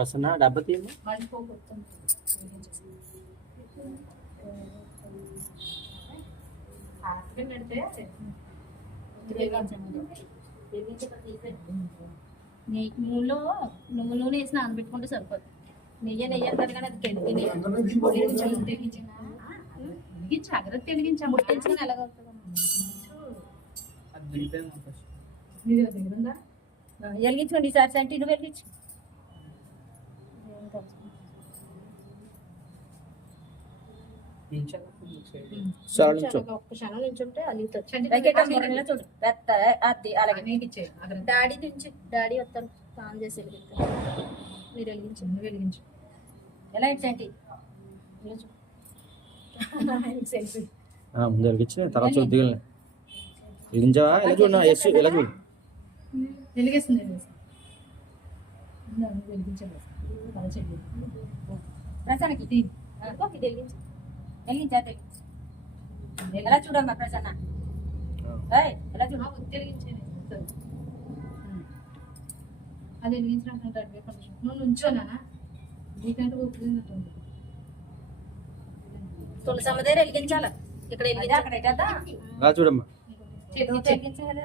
వస్తున్నా డబ్బా తీయండి. నూనెలో నూనె వేసి నానబెట్టుకుంటే సరిపోతుంది. నెయ్యి అంటారు కానీ అది జాగ్రత్త తెలుసుకుని ఎలాగ వెలిగించుకోండి ఈసారి సెంటీ నువ్వు వెలిగించు. ఒక్క క్షణం నుంచి ఉంటే చూడు అలాగే డాడీ నుంచి డాడీ వస్తాను స్నానం చేసి వెలిగిస్తాను. మీరు వెలిగించండి వెలిగించు. ఎలా ఇచ్చేంటి ముందు వెలిగించి తర్వాత చూద్దాం. వెలిగించావా? ఎలా చూడు ఎలా చూడు వెలిగేస్తుంది. వెలిగించండి ప్రసన్నకి వెలిగించు. వెలిగించా ఎలా చూడమ్మా ప్రసన్న ఎలా చూడ వెలిగించండి. అది వెలిగించడానికి నువ్వు నుంచోనా నీకంటే ఒప్పుకున్నట్టుంది. తులసమ్మ దగ్గర వెలిగించాల. ఇక్కడ అక్కడ చూడమ్మా వెలిగించాలి.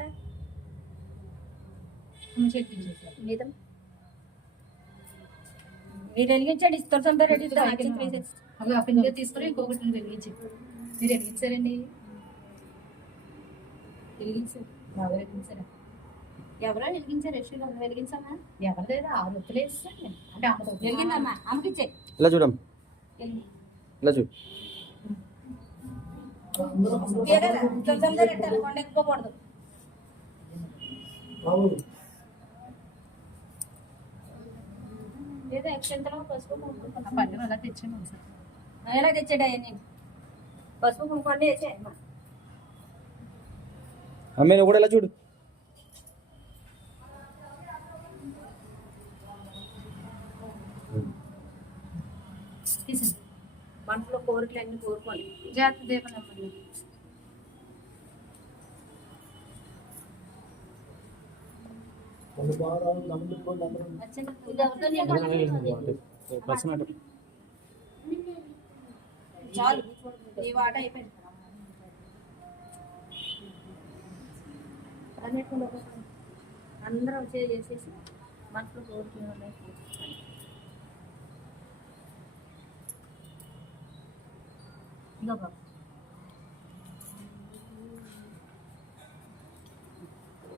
మీరు వెలిగించండి. తులసమ్మ దగ్గర అవి ఆ పిండి తీసుకుని ఇంకొకటి వెలిగించి మీరు వెలిగించారండి. వెలిగించారు వెలిగించారా? ఎవరో వెలిగించారు. యశ్వ వెలిగించమ్మా. ఎవరు లేదా 6 రొప్పులు వేస్తాను అంటే అమ్మ వెలిగిందమ్మా. అమ్మకిచ్చే ఇలా చూడమ్మా. ఇలా చూడు కొండెక్కుకోకూడదు. ఏదో అక్షంతలో పసుపు పల్లెం అలా తెచ్చాను. ఎలా తెచ్చాడా? నేను పసుపు కుంకొండ వేసే అమ్మే నువ్వు కూడా ఎలా చూడు. మనసులో కోరికలు అన్ని కోరుకోండి. జాగ్రత్త దీపం చాలు. ఈ వాట అయిపోయింది. అందరూ చేసేసి మనసులో కోరుకునే ఉన్నాయి.